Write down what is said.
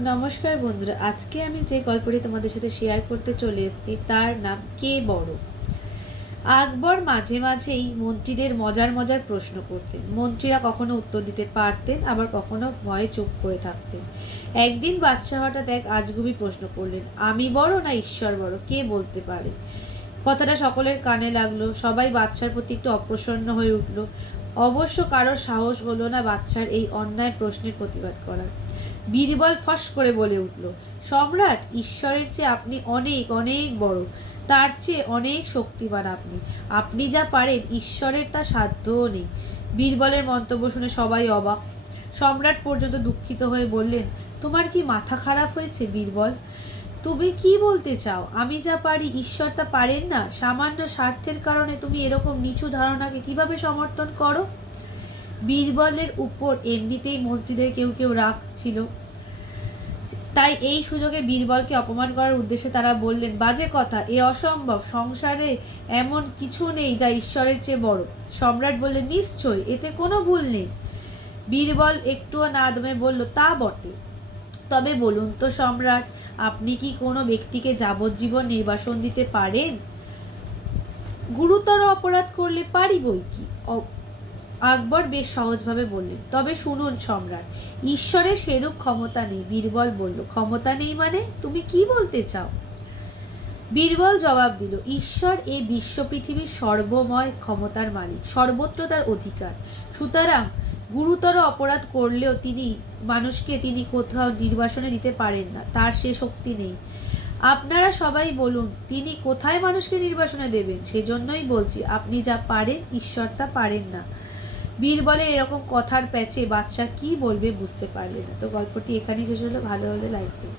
নমস্কার বন্ধুরা, আজকে আমি যে গল্পটি তোমাদের সাথে শেয়ার করতে চলে এসেছি তার নাম কে বড়। আকবর মাঝে মাঝেই মন্ত্রীদের মজার মজার প্রশ্ন করতেন। মন্ত্রীরা কখনো উত্তর দিতে পারতেন, আবার কখনো ভয়ে চুপ করে থাকতেন। একদিন বাদশাহ হঠাৎ এক আজগুবি প্রশ্ন করলেন, আমি বড় না ঈশ্বর বড়, কে বলতে পারে? কথাটা সকলের কানে লাগলো। সবাই বাদশার প্রতি একটু অপ্রসন্ন হয়ে উঠল। অবশ্য কারোর সাহস হলো না বাদশার এই অন্যায় প্রশ্নের প্রতিবাদ করার। বীরবল ফস করে বলে উঠল, সম্রাট, ঈশ্বরের চেয়ে আপনি অনেক অনেক বড়, তার চেয়ে অনেক শক্তিমান। আপনি আপনি যা পারেন ঈশ্বরের তা সাধ্যও নেই। বীরবলের মন্তব্য শুনে সবাই অবাক। সম্রাট পর্যন্ত দুঃখিত হয়ে বললেন, তোমার কি মাথা খারাপ হয়েছে বীরবল? তুমি কি বলতে চাও? আমি যা পারি ঈশ্বর তা পারেন না? সামান্য স্বার্থের কারণে তুমি এরকম নিচু ধারণাকে কিভাবে সমর্থন করো? বীরবলের উপর এমনিতেই মন্ত্রীদের কেউ কেউ রাগ ছিল, তাই এই সুযোগে বীরবলকে অপমান করার উদ্দেশ্যে তারা বললেন, বাজে কথা, এ অসম্ভব, সংসারে এমন কিছু নেই যা ঈশ্বরের চেয়ে বড়। সম্রাট বললেন, নিশ্চয়, এতে কোনো ভুল নেই। বীরবল একটুও না দমে বলল, তা বটে, তবে বলুন তো সম্রাট, আপনি কি কোনো ব্যক্তিকে যাবজ্জীবন নির্বাসন দিতে পারেন? গুরুতর অপরাধ করলে পারি বই কি। আকবর বেশ সহজভাবে বললেন, তবে শুনুন সম্রাট, ঈশ্বরের সেরূপ ক্ষমতা নেই। বীরবল বলল, ক্ষমতা নেই মানে? তুমি কি বলতে চাও? বীরবল জবাব দিল, ঈশ্বর এ বিশ্ব পৃথিবীর সর্বময় ক্ষমতার মালিক, সর্বত্র তার অধিকার। সুতরাং গুরুতর অপরাধ করলেও তিনি কোথাও নির্বাসনে দিতে পারেন না, তার সে শক্তি নেই। আপনারা সবাই বলুন, তিনি কোথায় মানুষকে নির্বাসনে দেবেন? সেজন্যই বলছি, আপনি যা পারেন ঈশ্বর তা পারেন না। বীরবলের এরকম কথার প্যাচে বাদশাহ কি বলবে বুঝতে পারলেন না। তো গল্পটি এখানেই শেষ হলো। ভালো হলে লাইক দিন।